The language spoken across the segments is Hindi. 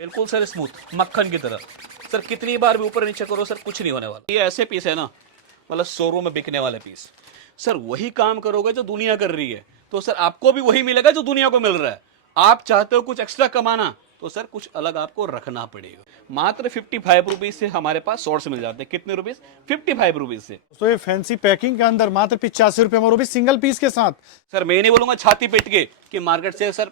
बिल्कुल सर स्मूथ मक्खन की तरह। सर कितनी बार भी ऊपर नीचे करो सर कुछ नहीं होने वाला। ये ऐसे पीस है ना, मतलब शोरूम में बिकने वाले पीस। सर वही काम करोगे जो दुनिया कर रही है, तो सर आपको भी वही मिलेगा जो दुनिया को मिल रहा है। आप चाहते हो कुछ एक्स्ट्रा कमाना, तो सर कुछ अलग आपको रखना पड़ेगा। मात्र 55 रुपीज से हमारे पास शॉर्ट्स मिल जाते हैं। कितने रुपीज? 55 रुपीज से। तो ये फैंसी पैकिंग के अंदर मात्र 85 रुपए में, और वो भी सिंगल पीस के साथ। सर मैं नहीं बोलूंगा छाती पीट के कि मार्केट से सर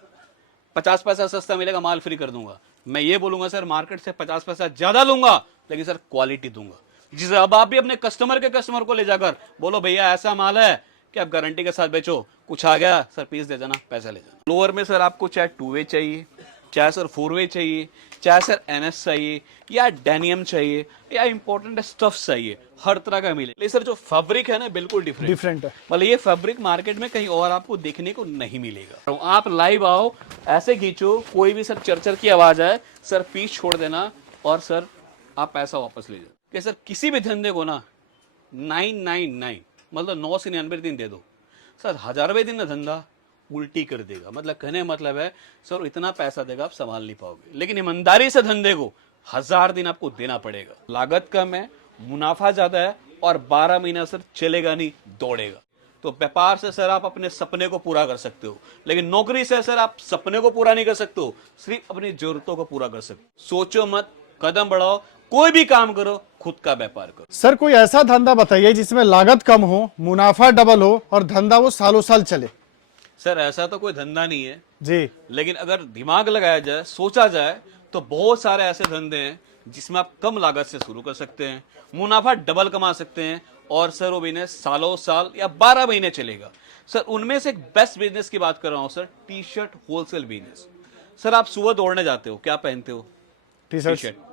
50 पैसा सस्ता मिलेगा माल फ्री कर दूंगा। मैं ये बोलूंगा सर मार्केट से 50 पैसा ज्यादा लूंगा, लेकिन सर क्वालिटी दूंगा। जिसे अब आप भी अपने कस्टमर को ले जाकर बोलो भैया ऐसा माल है कि आप गारंटी के साथ बेचो, कुछ आ गया सर पीस दे जाना, पैसा ले जाना। लोअर में सर आपको चाहे 2 वे चाहिए, चाहे सर 4 वे चाहिए, चाहे सर एनएस चाहिए, या डेनियम चाहिए, या इंपॉर्टेंट स्टफ चाहिए, हर तरह का मिले। लेकिन सर जो फैब्रिक है ना बिल्कुल डिफरेंट है। मतलब ये फैब्रिक मार्केट में कहीं और आपको देखने को नहीं मिलेगा। तो आप लाइव आओ, ऐसे खींचो, कोई भी सर चरचर की आवाज आए सर पीस छोड़ देना, और सर आप पैसा वापस ले जाओ। कि सर किसी भी धंधे को ना 999 मतलब 999 दिन दे दो, सर 1000वें दिन ना धंधा उल्टी कर देगा। मतलब कहने मतलब है सर इतना पैसा देगा आप संभाल नहीं पाओगे। लेकिन ईमानदारी से धंधे को 1000 दिन आपको देना पड़ेगा। लागत कम है, मुनाफा ज्यादा है, और 12 महीना सर चलेगा नहीं, दौड़ेगा। तो व्यापार से सर आप अपने सपने को पूरा कर सकते हो, लेकिन नौकरी से सर आप सपने को पूरा नहीं कर सकते हो, सिर्फ अपनी जरूरतों को पूरा कर सकते हो। सोचो मत, कदम बढ़ाओ, कोई भी काम करो, खुद का व्यापार करो। सर कोई ऐसा धंधा बताइए जिसमें लागत कम हो, मुनाफा डबल हो और धंधा वो सालों साल चले। सर ऐसा तो कोई धंधा नहीं है जी। लेकिन अगर दिमाग लगाया जाए, सोचा जाए, तो बहुत सारे ऐसे धंधे हैं जिसमें आप कम लागत से शुरू कर सकते हैं, मुनाफा डबल कमा सकते हैं, और सर वो बिजनेस सालों साल या 12 महीने चलेगा। सर उनमें से एक बेस्ट बिजनेस की बात कर रहा हूं sir, T shirt wholesale business. Sir आप सुबह दौड़ने जाते हो, क्या पहनते हो? T T shirt.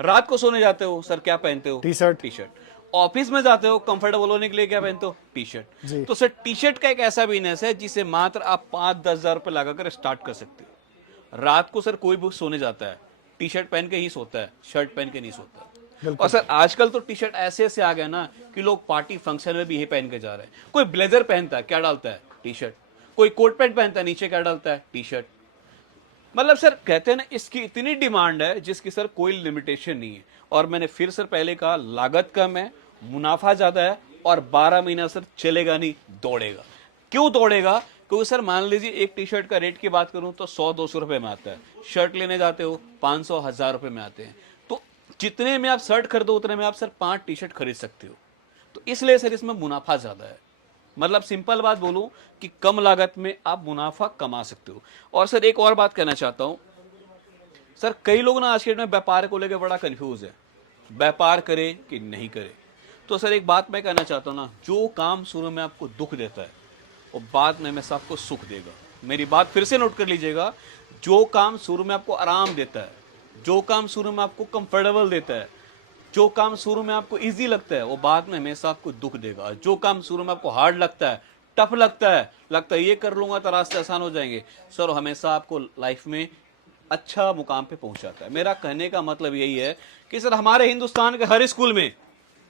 रात को सोने जाते हो सर, क्या पहनते हो? T shirt. T shirt. Office में जाते हो कंफर्टेबल होने के लिए, क्या पहनते हो? T shirt. तो सर टी शर्ट का एक ऐसा बिजनेस है जिसे मात्र आप 5-10 हजार रुपए लगाकर स्टार्ट कर सकते हो। रात को सर कोई भी सोने जाता है टी शर्ट पहन के ही सोता है, शर्ट पहन के नहीं सोता। और सर आजकल तो टी शर्ट ऐसे ऐसे आ गया ना कि लोग पार्टी फंक्शन में भी यही पहन के जा रहे हैं। कोई ब्लेजर पहनता है, क्या डालता है? T shirt. कोई कोट पैंट पहनता है, नीचे क्या डालता है? T shirt. मतलब सर कहते हैं ना इसकी इतनी डिमांड है जिसकी सर कोई लिमिटेशन नहीं है। और मैंने फिर सर पहले कहा लागत कम है, मुनाफा ज्यादा है, और 12 महीना सर चलेगा नहीं, दौड़ेगा। क्यों दौड़ेगा? क्योंकि सर मान लीजिए एक टी शर्ट का रेट की बात करूं तो 100-200 रुपए में आता है। शर्ट लेने जाते हो 500-1000 रुपए में आते हैं। तो जितने में आप शर्ट खरीदो उतने में आप सर 5 टी शर्ट खरीद सकते हो। तो इसलिए सर इसमें मुनाफा ज्यादा है। मतलब सिंपल बात बोलूं कि कम लागत में आप मुनाफा कमा सकते हो। और सर एक और बात कहना चाहता हूं, सर कई लोग ना आज के डेट में व्यापार को लेकर बड़ा कंफ्यूज है, व्यापार करे कि नहीं करे। तो सर एक बात मैं कहना चाहता हूं ना, जो काम शुरू में आपको दुख देता है वो बाद में हमेशा आपको सुख देगा। मेरी बात फिर से नोट कर लीजिएगा, जो काम शुरू में आपको आराम देता है, जो काम शुरू में आपको कंफर्टेबल देता है, जो काम शुरू में आपको इजी लगता है, वो बाद में हमेशा आपको दुख देगा। जो काम शुरू में आपको हार्ड लगता है, टफ लगता है ये कर लूंगा तो रास्ते आसान हो जाएंगे, सर हमेशा आपको लाइफ में अच्छा मुकाम पे पहुंचाता है। मेरा कहने का मतलब यही है कि सर हमारे हिंदुस्तान के हर स्कूल में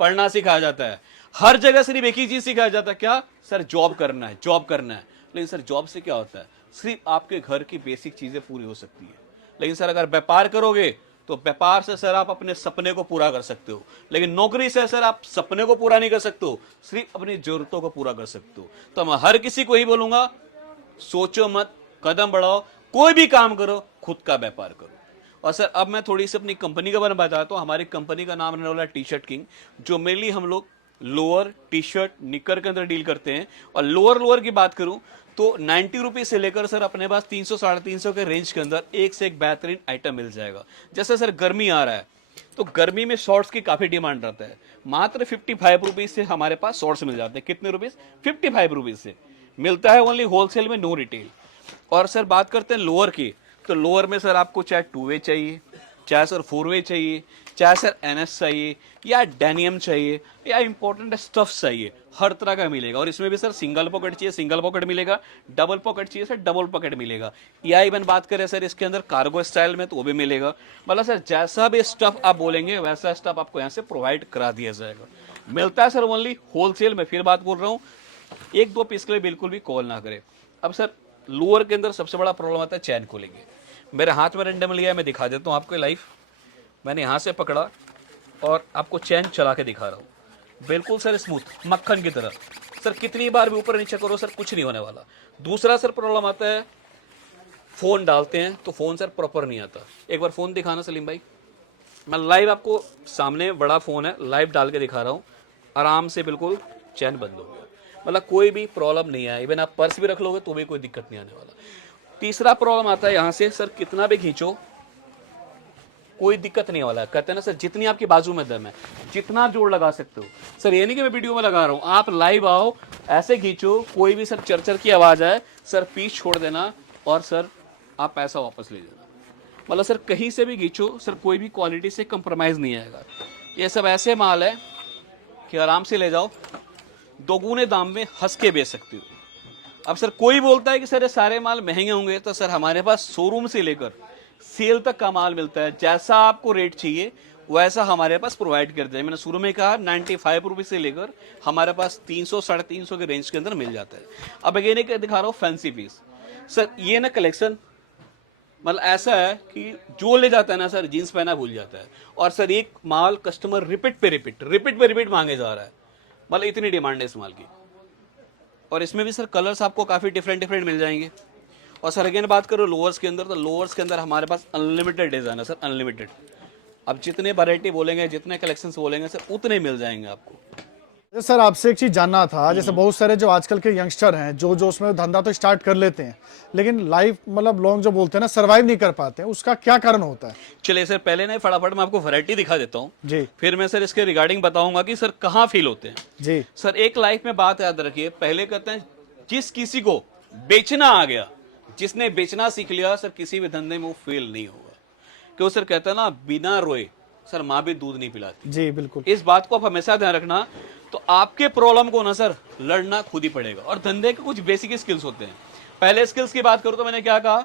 पढ़ना सिखाया जाता है, हर जगह सिर्फ एक ही चीज सिखाया जाता है, क्या सर? जॉब करना है, जॉब करना है। लेकिन सर जॉब से क्या होता है? सिर्फ आपके घर की बेसिक चीजें पूरी हो सकती है। लेकिन सर अगर व्यापार करोगे तो व्यापार से सर आप अपने सपने को पूरा कर सकते हो, लेकिन नौकरी से सर आप सपने को पूरा नहीं कर सकते हो, सिर्फ अपनी जरूरतों को पूरा कर सकते हो। तो मैं हर किसी को ही बोलूंगा, सोचो मत, कदम बढ़ाओ, कोई भी काम करो, खुद का व्यापार करो। और सर अब मैं थोड़ी सी अपनी कंपनी के बारे में बताता हूँ। हमारी कंपनी का नाम रहने वाला है टी शर्ट किंग, जो मेनली हम लोग लोअर, टी शर्ट, निकर के अंदर डील करते हैं। और लोअर की बात करूं तो 90 रुपीज से लेकर सर अपने पास 300-350 के रेंज के अंदर एक से एक बेहतरीन आइटम मिल जाएगा। जैसे सर गर्मी आ रहा है तो गर्मी में शॉर्ट्स की काफी डिमांड रहता है। मात्र 55 रुपीज से हमारे पास शॉर्ट्स मिल जाते हैं। कितने रुपीज? 55 रुपीज से मिलता है, ओनली होलसेल में, नो रिटेल। और सर बात करते हैं लोअर की, तो लोअर में सर आपको चाहे 2 वे चाहिए, चाहे सर 4 वे चाहिए, चाहे सर एनएस चाहिए, या डेनियम चाहिए, या इंपॉर्टेंट स्टफ चाहिए, हर तरह का मिलेगा। और इसमें भी सर सिंगल पॉकेट चाहिए, सिंगल पॉकेट मिलेगा, डबल पॉकेट चाहिए सर, डबल पॉकेट मिलेगा, या इवन बात करें सर इसके अंदर कार्गो स्टाइल में तो वो भी मिलेगा। मतलब सर जैसा भी स्टफ आप बोलेंगे वैसा स्टफ आपको यहाँ से प्रोवाइड करा दिया जाएगा। मिलता है सर ओनली होलसेल में। फिर बात बोल रहा हूँ, 1-2 पीस के लिए बिल्कुल भी कॉल ना करें। अब सर लोअर के अंदर सबसे बड़ा प्रॉब्लम आता है चैन खोलेंगे। मेरे हाथ में रैंडम लिया है, मैं दिखा देता हूँ आपको लाइव। मैंने यहाँ से पकड़ा और आपको चैन चला के दिखा रहा हूँ, बिल्कुल सर स्मूथ मक्खन की तरह। सर कितनी बार भी ऊपर नीचे करो सर कुछ नहीं होने वाला। दूसरा सर प्रॉब्लम आता है, फ़ोन डालते हैं तो फ़ोन सर प्रॉपर नहीं आता। एक बार फ़ोन दिखाना सलीम भाई, मैं लाइव आपको सामने बड़ा फ़ोन है लाइव डाल के दिखा रहा हूँ, आराम से बिल्कुल चैन बंद हो गया, मतलब कोई भी प्रॉब्लम नहीं है। इवन आप पर्स भी रख लोगे तो भी कोई दिक्कत नहीं आने वाला। तीसरा प्रॉब्लम आता है यहाँ से, सर कितना भी खींचो कोई दिक्कत नहीं वाला है। कहते हैं ना सर जितनी आपकी बाजू में दम है जितना जोर लगा सकते हो। सर ये नहीं कि मैं वीडियो में लगा रहा हूँ, आप लाइव आओ ऐसे खींचो, कोई भी सर चरचर की आवाज़ आए सर पीस छोड़ देना और सर आप पैसा वापस ले जाना। मतलब सर कहीं से भी खींचो सर कोई भी क्वालिटी से कंप्रोमाइज़ नहीं आएगा। ये सब ऐसे माल है कि आराम से ले जाओ, दोगुने दाम में हंस के बेच सकते हो। अब सर कोई बोलता है कि सर ये सारे माल महंगे होंगे, तो सर हमारे पास शोरूम से लेकर सेल तक का माल मिलता है। जैसा आपको रेट चाहिए वैसा हमारे पास प्रोवाइड करते हैं। मैंने शुरू में कहा 95 रुपये से लेकर हमारे पास 300 350 के रेंज के अंदर मिल जाता है। अब अगेन एक दिखा रहा हूँ फैंसी पीस। सर ये ना कलेक्शन मतलब ऐसा है कि जो ले जाता है ना सर जीन्स पहना भूल जाता है। और सर एक माल कस्टमर रिपीट पे रिपीट मांगे जा रहा है, मतलब इतनी डिमांड है इस माल की। और इसमें भी सर कलर्स आपको काफ़ी डिफरेंट मिल जाएंगे। और सर अगेन बात करो लोअर्स के अंदर, तो लोअर्स के अंदर हमारे पास अनलिमिटेड डिज़ाइन है सर, अनलिमिटेड। अब जितने वैरायटी बोलेंगे जितने कलेक्शंस बोलेंगे सर उतने मिल जाएंगे आपको। सर आपसे एक चीज जानना था, जैसे बहुत सारे जो आजकल के यंगस्टर हैं जो जो उसमें धंधा तो स्टार्ट कर लेते हैं लेकिन लाइफ मतलब लॉन्ग जो बोलते हैं ना सर्वाइव नहीं कर पाते हैं, उसका क्या कारण होता है? चलिए सर पहले ना फटाफट मैं आपको वैरायटी दिखा देता हूँ जी फिर मैं सर इसके रिगार्डिंग बताऊंगा कि सर कहाँ फील होते हैं। जी सर एक लाइफ में बात याद रखिए, पहले कहते हैं जिस किसी को बेचना आ गया, जिसने बेचना सीख लिया सर किसी भी धंधे में वो फेल नहीं होगा। क्यों सर कहते हैं ना बिना रोए सर माँ भी दूध नहीं पिलाती। जी बिल्कुल, इस बात को आप हमेशा ध्यान रखना। तो आपके प्रॉब्लम को ना सर लड़ना खुद ही पड़ेगा। और धंधे के कुछ बेसिक स्किल्स होते हैं। पहले स्किल्स की बात करूं तो मैंने क्या कहा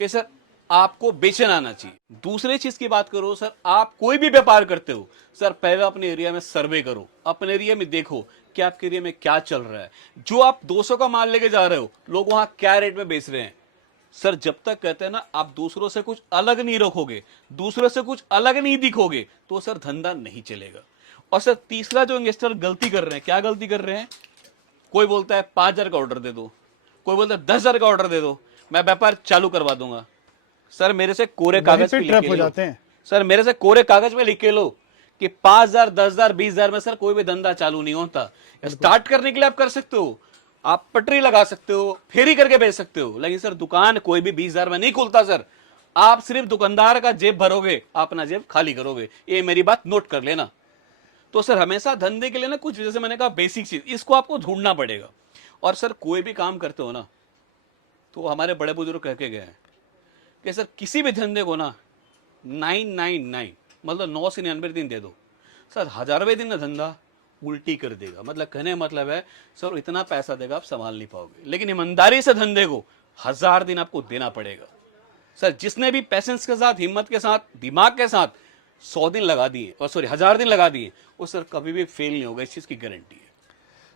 कि सर आपको बेचना आना चाहिए। दूसरी चीज की बात करो सर, आप कोई भी व्यापार करते हो सर पहले अपने एरिया में सर्वे करो, अपने एरिया में देखो कि आपके एरिया में क्या चल रहा है। जो आप 200 का माल लेके जा रहे हो लोग वहां क्या रेट में बेच रहे हैं। सर जब तक कहते हैं ना आप दूसरों से कुछ अलग नहीं रखोगे, दूसरों से कुछ अलग नहीं दिखोगे तो सर धंधा नहीं चलेगा। और सर तीसरा जो इन्वेस्टर गलती कर रहे हैं, क्या गलती कर रहे हैं, कोई बोलता है 5,000 का ऑर्डर दे दो, कोई बोलता है 10,000 का ऑर्डर दे दो, मैं व्यापार चालू करवा दूंगा। सर मेरे से कोरे कागज पे लिख के लो, जाते हैं सर मेरे से कोरे कागज पे लिख के लो कि 5,000 10,000 20,000 में सर कोई भी धंधा चालू नहीं होता। स्टार्ट करने के लिए आप कर सकते हो, आप पटरी लगा सकते हो, फेरी करके बेच सकते हो, लेकिन सर दुकान कोई भी 20,000 में नहीं खुलता। सर आप सिर्फ दुकानदार का जेब भरोगे, अपना जेब खाली करोगे, ये मेरी बात नोट कर लेना। तो सर हमेशा धंधे के लिए ना कुछ जैसे मैंने कहा बेसिक चीज इसको आपको ढूंढना पड़ेगा। और सर कोई भी काम करते हो ना तो हमारे बड़े बुजुर्ग कह के गए हैं कि सर किसी भी धंधे को ना 999 मतलब 999 दिन दे दो, सर 1000वें दिन ना धंधा उल्टी कर देगा। मतलब कहने मतलब है सर इतना पैसा देगा आप संभाल नहीं पाओगे, लेकिन ईमानदारी से धंधे को 1000 दिन आपको देना पड़ेगा। सर जिसने भी पैसेंस के साथ, हिम्मत के साथ, दिमाग के साथ 100 दिन लगा दिए और सॉरी 1000 दिन लगा दिए वो सर कभी भी फेल नहीं होगा, इस चीज़ की गारंटी है।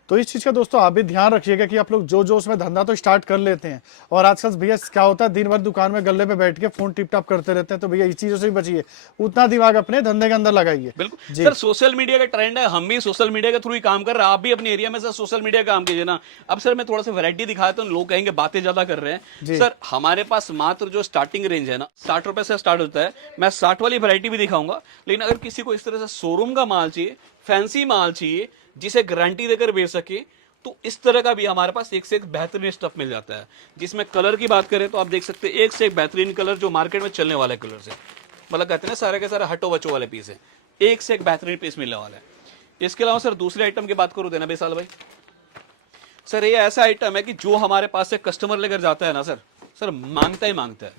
तो इस चीज़ का दोस्तों आप भी ध्यान रखिएगा कि आप लोग जो जो उसमें धंधा तो स्टार्ट कर लेते हैं और आजकल भैया क्या होता है दिन भर दुकान में गल्ले पे बैठ के फोन टिप टाप करते रहते हैं, तो भैया इस चीज़ों से भी बचिए, उतना दिमाग अपने धंधे के अंदर लगाइए। बिल्कुल सर सोशल मीडिया का ट्रेंड है, हम भी सोशल मीडिया के थ्रू ही काम कर रहे हैं, आप भी अपने एरिया में सर सोशल मीडिया काम कीजिए ना। अब सर मैं थोड़ा सा वैरायटी दिखाता हूँ, लोग कहेंगे बातें ज्यादा कर रहे हैं। सर हमारे पास मात्र जो स्टार्टिंग रेंज है ना 60 रुपए से स्टार्ट होता है। मैं 60 वाली वैरायटी भी दिखाऊंगा, लेकिन अगर किसी को इस तरह से शोरूम का माल चाहिए, फैंसी माल चाहिए जिसे गारंटी देकर बेच सके, तो इस तरह का भी हमारे पास एक से एक बेहतरीन स्टफ मिल जाता है। जिसमें कलर की बात करें तो आप देख सकते हैं एक से एक बेहतरीन कलर जो मार्केट में चलने वाले कलर से, मतलब कहते हैं ना सारे के सारे हटो बचो वाले पीस है, एक से एक बेहतरीन पीस मिलने वाला है। इसके अलावा सर दूसरे आइटम की बात करूँ देना विशाल भाई, सर ये ऐसा आइटम है कि जो हमारे पास से कस्टमर लेकर जाता है ना सर मांगता ही मांगता है।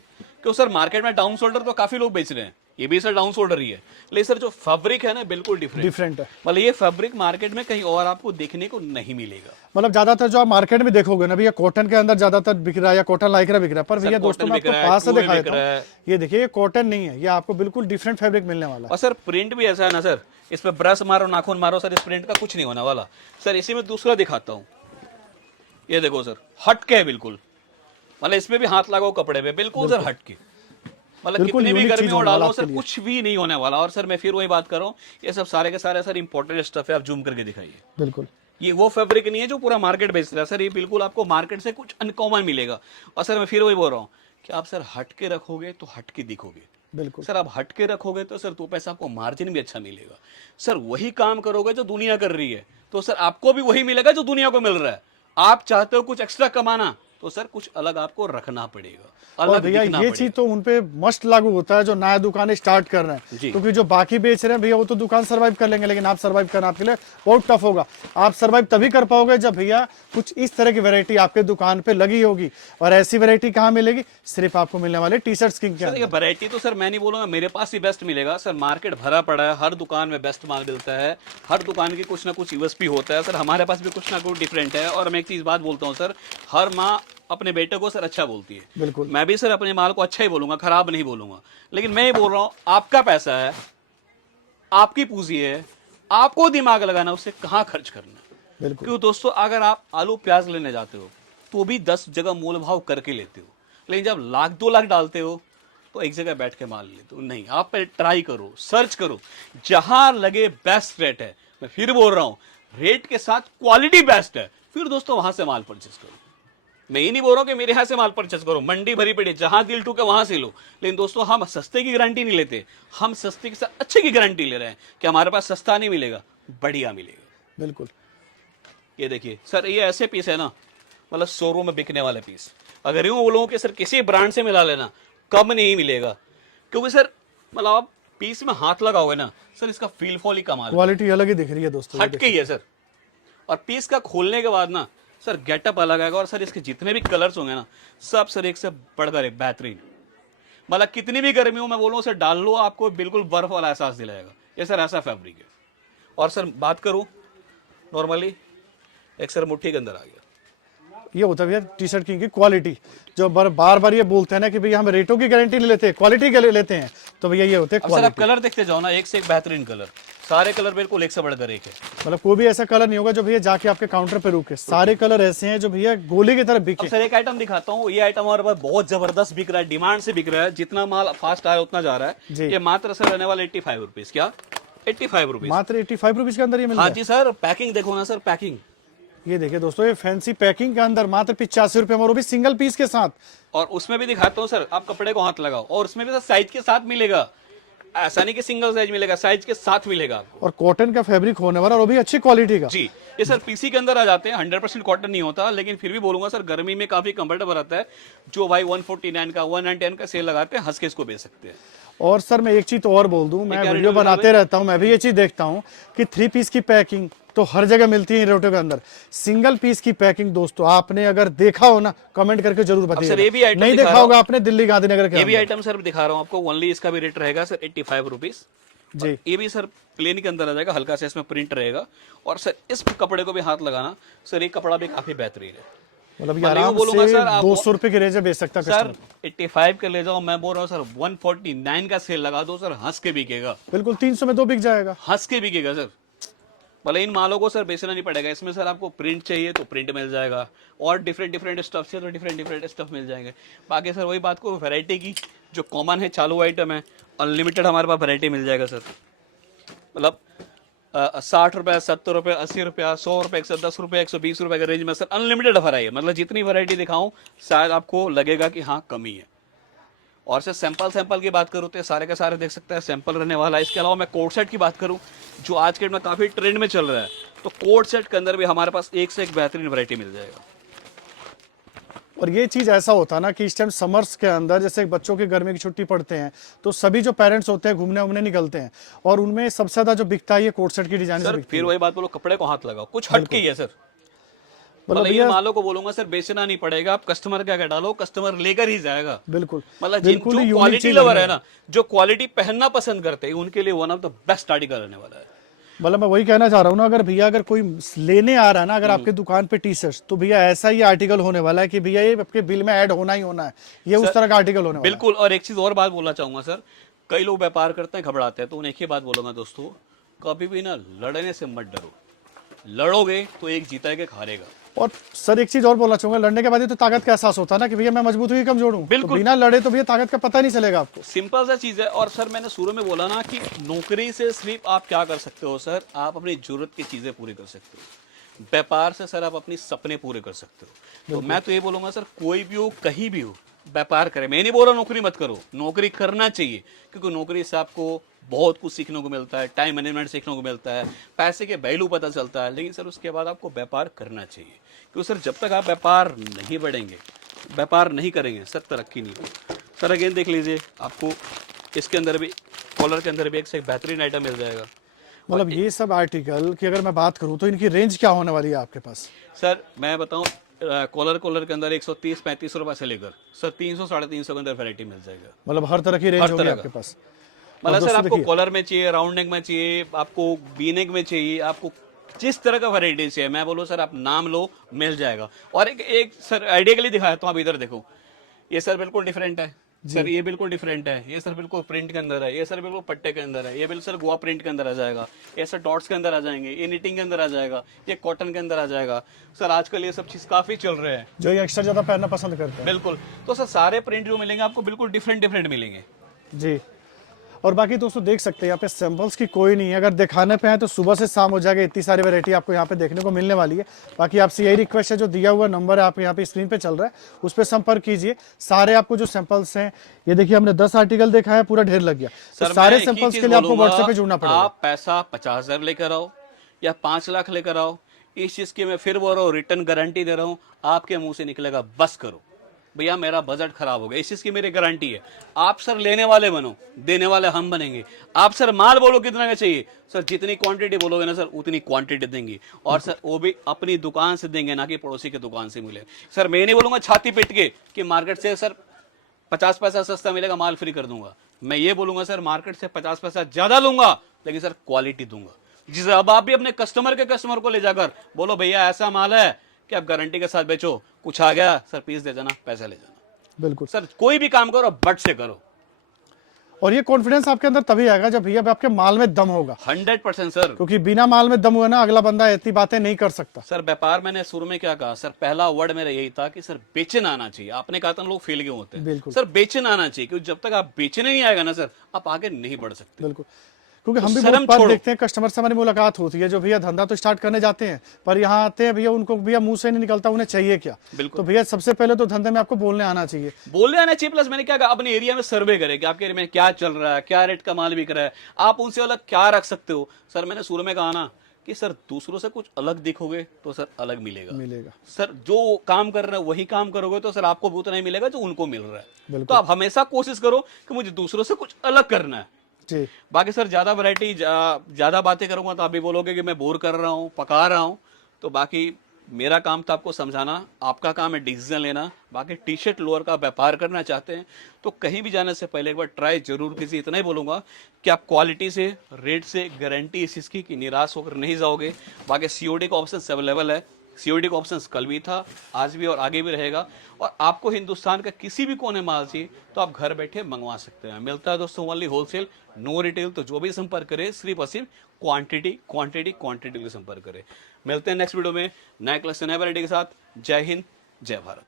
क्यों सर मार्केट में डाउन शोल्डर तो काफी लोग बेच रहे हैं, ये भी सर डाउन शोल्डर ही है, लेकिन सर जो फैब्रिक है ना बिल्कुल डिफरेंट है। मतलब ये फैब्रिक मार्केट में कहीं और आपको देखने को नहीं मिलेगा। मतलब ज्यादातर जो आप मार्केट में देखोगे ना भैया कॉटन के अंदर ज्यादातर बिक रहा है या कॉटन लाइक्रा बिक रहा है, पर भैया दोस्तों मैं आपको पास से दिखा देता हूं, ये देखिए ये कॉटन नहीं है, ये आपको बिल्कुल डिफरेंट फैब्रिक मिलने वाला है। और सर प्रिंट भी ऐसा है ना सर, इस पर ब्रश मारो नाखून मारो सर इस प्रिंट का कुछ नहीं होने वाला। सर इसी में दूसरा दिखाता हूँ, ये देखो सर हट के है बिल्कुल, मतलब इसमें भी हाथ लगाओ कपड़े पे बिल्कुल सर हट के। मतलब बिल्कुल कितनी भी unique गर्मी चीज हो होने वाला डालो आपके सर लिए। कुछ भी नहीं होने वाला। और सर मैं फिर वही बात कर रहा हूँ, ये सब सारे के सारे सर इंपॉर्टेंट स्टफ है, आप जूम करके दिखाइए। बिल्कुल ये वो फैब्रिक नहीं है जो पूरा मार्केट बेच रहा है सर, ये बिल्कुल आपको मार्केट से कुछ अनकॉमन मिलेगा। और सर मैं फिर वही बोल रहा हूँ कि आप सर हट के रखोगे तो हट के दिखोगे। बिल्कुल सर आप हट के रखोगे तो सर 2 पैसा आपको मार्जिन भी अच्छा मिलेगा। सर वही काम करोगे जो दुनिया कर रही है तो सर आपको भी वही मिलेगा जो दुनिया को मिल रहा है। आप चाहते हो कुछ एक्स्ट्रा कमाना तो सर कुछ अलग आपको रखना पड़ेगा, और अलग भैया दिखना ये चीज पड़ेगा। तो उनपे मस्ट लागू होता है जो नया दुकानें स्टार्ट कर रहे हैं, जी। क्योंकि जो बाकी बेच रहे हैं भैया वो तो दुकान सर्वाइव कर लेंगे, लेकिन आप सर्वाइव करना आपके लिए बहुत टफ होगा। आप सर्वाइव तभी कर पाओगे जब भैया कुछ इस तरह की वैरायटी आपके दुकान पे लगी होगी। और ऐसी वैरायटी कहाँ मिलेगी? सिर्फ आपको मिलने वाले टी शर्ट्स किंग के सर ये अंदर। वैरायटी तो सर मैं नहीं बोलूंगा मेरे पास ही बेस्ट मिलेगा सर, मार्केट भरा पड़ा है, हर दुकान में बेस्ट माल मिलता है, हर दुकान की कुछ ना कुछ यूएसपी होता है सर, हमारे पास भी कुछ ना कुछ डिफरेंट है। और मैं एक चीज बात बोलता हूँ सर, हर माँ अपने बेटे को सर अच्छा बोलती है। बिल्कुल मैं भी सर अपने माल को अच्छा ही बोलूंगा, खराब नहीं बोलूंगा। लेकिन मैं ये बोल रहा हूँ आपका पैसा है, आपकी पूंजी है, आपको दिमाग लगाना उसे कहाँ खर्च करना है। बिल्कुल क्यों दोस्तों, अगर आप आलू प्याज लेने जाते हो तो भी 10 जगह मोल भाव करके लेते हो, लेकिन जब लाख 2 लाख डालते हो तो एक जगह बैठ के माल लेते हो। नहीं, आप पहले ट्राई करो, सर्च करो, जहां लगे बेस्ट रेट है, मैं फिर बोल रहा हूं रेट के साथ क्वालिटी बेस्ट है, फिर दोस्तों वहां से माल परचेस करो। मैं ये नहीं बोल रहा हूं कि मेरे यहां से माल परचेस करो, मंडी भरी पड़ी जहां दिल टूके वहां से लो, लेकिन दोस्तों हम सस्ते की गारंटी नहीं लेते, हम सस्ते के साथ अच्छे की गारंटी ले रहे हैं कि हमारे पास सस्ता नहीं मिलेगा, बढ़िया मिलेगा। बिल्कुल ये देखिए सर, ये ऐसे पीस है ना, मतलब शोरूम में बिकने वाले पीस। अगर यूं बोलूं कि सर किसी ब्रांड से मिला लेना, कम नहीं मिलेगा, क्योंकि सर मतलब आप पीस में हाथ लगाओगे ना सर, इसका फील फॉल ही कमाल है, क्वालिटी अलग ही दिख रही है दोस्तों, ये हट के ही है सर। और पीस का खोलने के बाद ना सर गेटअप अलग आएगा, और सर इसके जितने भी कलर्स होंगे ना सब सर एक से बढ़कर एक बेहतरीन। मतलब कितनी भी गर्मी हो, मैं बोलूँ सर डाल लो, आपको बिल्कुल बर्फ वाला एहसास दिलाएगा। ये सर ऐसा फैब्रिक है। और सर बात करूँ नॉर्मली, एक सर मुट्ठी के अंदर आ गया। ये होता है भैया टी शर्ट किंग की क्वालिटी। जो बार बार ये बोलते हैं ना कि भैया हम रेटों की गारंटी नहीं लेते, क्वालिटी के लिए लेते हैं, तो भैया ये होते हैं अब सर आप क्वालिटी। कलर देखते जाओ ना, एक से एक बेहतरीन कलर, सारे कलर बिल्कुल एक से बढ़कर एक है। मतलब कोई भी ऐसा कलर नहीं होगा जो भैया जाके आपके काउंटर पे रुके, सारे कलर ऐसे हैं जो भैया गोली की तरफ अब बिके। सर एक आइटम दिखाता हूँ, ये आइटम हमारे पास बहुत जबरदस्त बिक रहा है, डिमांड से बिक रहा है, जितना माल फास्ट आया उतना जा रहा जी। है। ये मात्र सर रहने वाला 85 रुपीज। क्या 85 रुपीज? मात्र 85 रुपीज के अंदर ये मिल हाँ रहा है। जी सर, पैकिंग देखो ना सर, पैकिंग। ये देखिए दोस्तों, ये फैंसी पैकिंग के अंदर मात्र 85 रुपए में, और वो भी सिंगल पीस के साथ। और उसमें भी दिखाता हूँ सर, आप कपड़े को हाथ लगाओ, और उसमें भी सर साइज के साथ मिलेगा, ऐसा नहीं कि सिंगल साइज मिलेगा, साइज के साथ मिलेगा आपको। और कॉटन का फैब्रिक होने वाला, और वो भी अच्छी क्वालिटी का। जी, ये सर पीसी के अंदर आ जाते हैं, 100% कॉटन नहीं होता, लेकिन फिर भी बोलूंगा सर गर्मी में काफी कंफर्टेबल रहता है। जो भाई 149 का 110 का सेल लगाते हैं, हंस के इसको बेच सकते हैं। और सर मैं एक चीज तो और बोल दूं, मैं क्या वीडियो रेट में बनाते रहता हूं, मैं भी ये चीज देखता हूं कि 3 पीस की पैकिंग तो हर जगह मिलती है रेटों के अंदर। सिंगल पीस की पैकिंग दोस्तों आपने अगर देखा हो ना, कमेंट करके जरूर सर ये भी बताइएगा। आइटम नहीं दिखा देखा रहा होगा आपने दिल्ली गांधीनगर के ये भी अंदर। आइटम सर दिखा रहा हूँ आपको, ओनली इसका भी रेट रहेगा सर 85 रुपीज जी ये भी सर प्लेन के अंदर आ जाएगा, हल्का सा इसमें प्रिंट रहेगा। और सर इस कपड़े को भी हाथ लगाना सर, ये कपड़ा भी काफी बेहतरीन है। मतलब ये मैं यूं आराम बोलूंगा से सर, आप 200 रुपए की रेंज में बेच सकता है सर कस्टमर। 85 के ले जाओ, मैं बोल रहा हूँ सर 149 का सेल लगा दो सर, हंस के बिकेगा, बिल्कुल 300 में 2 बिक जाएगा। हंस के बिकेगा सर। भले इन मालों को सर बेचना नहीं पड़ेगा, इसमें सर आपको प्रिंट चाहिए तो प्रिंट मिल जाएगा, और डिफरेंट डिफरेंट स्टफ से तो डिफरेंट डिफरेंट स्टफ मिल जाएंगे। बाकी सर वही बात को वैरायटी की, जो कॉमन है चालू आइटम है, अनलिमिटेड हमारे पास वैरायटी मिल जाएगा सर। मतलब 60 रुपये, 70 रुपये, 80 रुपया, 100 रुपये, 110 रुपये, 120 रुपये के रेंज में सर अनलिमिटेड ऑफर आई है। मतलब जितनी वैरायटी दिखाऊं शायद आपको लगेगा कि हाँ कमी है। और सर सैंपल की बात करूँ तो सारे के सारे देख सकते हैं, सैंपल रहने वाला है। इसके अलावा मैं कोट सेट की बात करूँ, जो आज के डेट में काफ़ी ट्रेंड में चल रहा है, तो कोट सेट के अंदर भी हमारे पास एक से एक बेहतरीन वैरायटी मिल जाएगा। और ये चीज ऐसा होता है ना कि इस टाइम समर्स के अंदर जैसे बच्चों की गर्मी की छुट्टी पड़ते हैं, तो सभी जो पेरेंट्स होते हैं घूमने उमने निकलते हैं, और उनमें सबसे ज्यादा जो बिकता है ये कोट सेट की डिजाइन सर फिर वही बात बोलो, कपड़े को हाथ लगाओ, कुछ हट के ही है सर। मतलब मतलब ये भैया मालों को बोलूंगा सर बेचना नहीं पड़ेगा, आप कस्टमर क्या डालो, कस्टमर लेकर ही जाएगा। बिल्कुल मतलब बिल्कुल जो ही यूनिक क्वालिटी चीज लवर लगने है ना, जो क्वालिटी पहनना पसंद करते हैं, उनके लिए one of the best article रहने वाला है। मतलब मैं वही कहना चाह रहा हूँ ना, अगर भैया अगर कोई लेने आ रहा है ना अगर आपके दुकान पे टी शर्ट, तो भैया ऐसा ही आर्टिकल होने वाला है कि भैया ये आपके बिल में ऐड होना ही होना है, ये उस तरह का आर्टिकल होने वाला है। बिल्कुल। और एक चीज और बात बोलना चाहूंगा सर, कई लोग व्यापार करते हैं घबराते हैं, तो उन्हें एक ही बात बोलूंगा दोस्तों, कभी भी ना लड़ने से मत डरो, लड़ोगे तो एक जीता है, एक हारेगा। और सर एक चीज और बोलना चाहूंगा, लड़ने के बाद ये तो ताकत का एहसास होता है ना कि भैया मैं मजबूत हुई कमजोर हूँ, बिल्कुल। तो बिना लड़े तो भैया ताकत का पता नहीं चलेगा आपको। सिंपल सा चीज है। और सर मैंने शुरू में बोला ना कि नौकरी से सिर्फ आप क्या कर सकते हो सर, आप अपनी जरूरत की चीजें पूरी कर सकते हो। व्यापार से सर आप अपनी सपने पूरे कर सकते हो। तो मैं तो ये बोलूंगा सर, कोई भी हो कहीं भी हो व्यापार करें। मैं नहीं बोल रहा नौकरी मत करो, नौकरी करना चाहिए, क्योंकि नौकरी से आपको बहुत कुछ सीखने को मिलता है, टाइम मैनेजमेंट सीखने को मिलता है, पैसे के वैल्यू पता चलता है। लेकिन सर उसके बाद आपको व्यापार करना चाहिए, क्योंकि सर जब तक आप व्यापार नहीं बढ़ेंगे, व्यापार नहीं करेंगे, सर तरक्की नहीं होगी। सर अगेन देख लीजिए, आपको इसके अंदर भी, कॉलर के अंदर भी एक से एक बेहतरीन आइटम मिल जाएगा। मतलब ये सब आर्टिकल की अगर मैं बात करूं तो इनकी रेंज क्या होने वाली है आपके पास? सर मैं बताऊं, कॉलर के अंदर 130-35 रुपए से लेकर सर 300-350 के अंदर वैरायटी मिल जाएगा। मतलब हर तरह की रेंज हर होगी तरह आपके का। पास। मतलब और सर दोस्तों आपको देखिए, कॉलर में चाहिए, राउंड नेक में चाहिए, आपको वी नेक में चाहिए, आपको जिस तरह का वैरायटी चाहिए, मैं बोलो सर आप नाम लो, मिल जाएगा। और एक सर आइडिया के लिए दिखाया तो आप इधर देखो, ये सर बिल्कुल डिफरेंट है सर, ये बिल्कुल डिफरेंट है, ये सर बिल्कुल प्रिंट के अंदर है, ये सर बिल्कुल पट्टे के अंदर है, ये बिल्कुल सर गोवा प्रिंट के अंदर आ जाएगा, ये सर डॉट्स के अंदर आ जाएंगे, ये निटिंग के अंदर आ जाएगा, ये कॉटन के अंदर आ जाएगा। सर आजकल ये सब चीज काफी चल रहे हैं, जो ये एक्स्ट्रा ज्यादा पहनना पसंद करते हैं। बिल्कुल। तो सर सारे प्रिंट जो मिलेंगे आपको बिल्कुल डिफरेंट मिलेंगे जी। और बाकी दोस्तों देख सकते हैं यहाँ पे सैंपल्स की कोई नहीं है, अगर दिखाने पे है तो सुबह से शाम हो जाएगा, इतनी सारी वैरायटी आपको यहाँ पे देखने को मिलने वाली है। बाकी आपसे यही रिक्वेस्ट है, जो दिया हुआ नंबर है आप यहाँ पे स्क्रीन पे चल रहा है उस पर संपर्क कीजिए। सारे आपको जो सैंपल्स हैं, ये देखिए हमने 10 आर्टिकल देखा है, पूरा ढेर लग गया। तो सारे सैंपल्स के लिए आपको व्हाट्सएप पे जुड़ना पड़ेगा। आप पैसा 50,000 लेकर आओ या 5 लाख लेकर आओ, इस चीज की मैं फिर बोल रहा हूँ, रिटर्न गारंटी दे रहा हूँ, आपके मुंह से निकलेगा बस करो भैया मेरा बजट खराब हो गया, इस चीज की मेरी गारंटी है। आप सर लेने वाले बनो, देने वाले हम बनेंगे। आप सर माल बोलो कितना का चाहिए, सर जितनी क्वांटिटी बोलोगे ना सर उतनी क्वांटिटी देंगे, और सर वो भी अपनी दुकान से देंगे, ना कि पड़ोसी की दुकान से मिले। सर मैं नहीं बोलूंगा छाती पीट के कि मार्केट से सर 50 पैसा सस्ता मिलेगा, माल फ्री कर दूंगा। मैं ये बोलूंगा सर मार्केट से 50 पैसा ज्यादा लूंगा, लेकिन सर क्वालिटी दूंगा। जिसे अब आप भी अपने कस्टमर को ले जाकर बोलो भैया ऐसा माल है कि आप गारंटी के साथ बेचो, कुछ आ गया सर पीस दे जाना, पैसा ले जाना। बिल्कुल सर कोई भी काम करो बट से करो, और ये कॉन्फिडेंस आपके अंदर तभी आएगा जब भैया आपके माल में दम होगा। 100% सर, क्योंकि बिना माल में दम हुआ ना अगला बंदा इतनी बातें नहीं कर सकता। सर व्यापार मैंने शुरू में क्या कहा सर, पहला वर्ड मेरा यही था कि सर बेचना आना चाहिए। आपने कहा था लोग फेल क्यों होते हैं, बिल्कुल सर बेचना आना चाहिए, क्योंकि जब तक आप बेचने नहीं आएगा ना सर आप आगे नहीं बढ़ सकते। बिल्कुल, क्योंकि हम भी शर्म बहुत बार छोड़ो। देखते हैं कस्टमर से हमारी मुलाकात होती है, जो भैया धंधा तो स्टार्ट करने जाते हैं पर यहाँ आते हैं भैया उनको भैया मुंह से नहीं निकलता उन्हें चाहिए क्या। बिल्कुल। तो भैया सबसे पहले तो धंधे में आपको बोलने आना चाहिए। बोलने आना चाहिए, प्लस मैंने क्या कहा अपने एरिया में सर्वे करें कि आपके एरिया में क्या चल रहा है, क्या रेट का माल बिक रहा है, आप उनसे अलग क्या रख सकते हो। सर मैंने शुरू में कहा ना कि सर दूसरों से कुछ अलग दिखोगे तो सर अलग मिलेगा। सर जो काम कर रहे हैं वही काम करोगे तो सर आपको भी उतना ही मिलेगा जो उनको मिल रहा है। तो आप हमेशा कोशिश करो कि मुझे दूसरों से कुछ अलग करना है जी। बाकी सर ज्यादा वैरायटी ज्यादा बातें करूंगा तो आप भी बोलोगे कि मैं बोर कर रहा हूँ, पका रहा हूँ। तो बाकी मेरा काम था आपको समझाना, आपका काम है डिसीजन लेना। बाकी टी शर्ट लोअर का व्यापार करना चाहते हैं तो कहीं भी जाने से पहले एक बार ट्राई जरूर कीजिए। इतना ही बोलूंगा कि आप क्वालिटी से, रेट से गारंटी इस चीज़ की कि निराश होकर नहीं जाओगे। बाकी सीओडी का ऑप्शन अवेलेबल है, सीओडी का ऑप्शन कल भी था, आज भी और आगे भी रहेगा। और आपको हिंदुस्तान का किसी भी कोने माल चाहिए तो आप घर बैठे मंगवा सकते हैं। मिलता है दोस्तों ओनली होलसेल, नो रिटेल। तो जो भी संपर्क करे सिर्फ और सिर्फ क्वांटिटी के संपर्क करे। मिलते हैं नेक्स्ट वीडियो में नए क्लास से नए वैरायटी के साथ। जय हिंद, जय भारत।